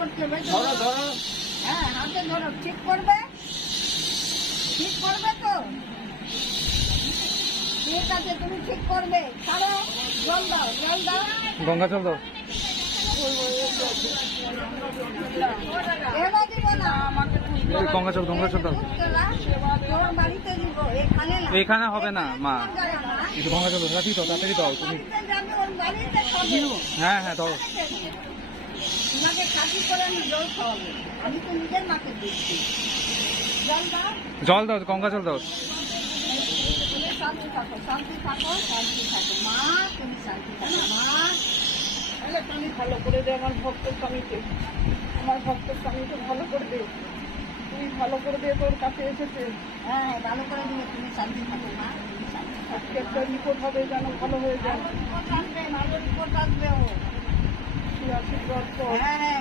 করতে হবে। ধরো ধরো। হ্যাঁ, হাতে ধরো। ঠিক করবে? ঠিক করবে তো? ঠিক আছে, তুমি ঠিক করবে। ছাড়ো, জল দাও, জল দাও। গঙ্গা জল দাও। এবার দিব না। এই গঙ্গা জল দাও। তোর বাড়িতে দিব, এখানে না। এখানে হবে না মা, যাবে না। একটু গঙ্গা জল দাও, তাড়াতাড়ি দাও, তাড়াতাড়ি দাও তুমি। বাড়িতে যাবে, ওর বাড়িতে খাবে। হ্যাঁ হ্যাঁ দাও। তোমাকে খাঁটি করে আমি জল খাওয়াবো। আমি তো নিজের মাকে দিচ্ছি। জল দাও। জল দাও, গঙ্গা জল দাও। তুমি শান্তি থাকো, শান্তি থাকো, শান্তি থাকো। মা, তুমি শান্তি থাকো। মা, তাহলে তুমি ভালো করে দে আমার ভক্তের স্বামীকে, আমার ভক্তের স্বামীকে ভালো করে দে, তুই ভালো করে দে, তোর কাছে এসেছে। হ্যাঁ হ্যাঁ, ভালো করে দিবে। তুমি শান্তি থাকো মা, তুমি শান্তি থাকো। আজকে একটা রিপোর্ট হবে, যেন ভালো হয়ে যায়। ভালো রিপোর্ট আসবে, ভালো রিপোর্ট আসবে ও। তুই আশীর্বাদ কর। হ্যাঁ হ্যাঁ।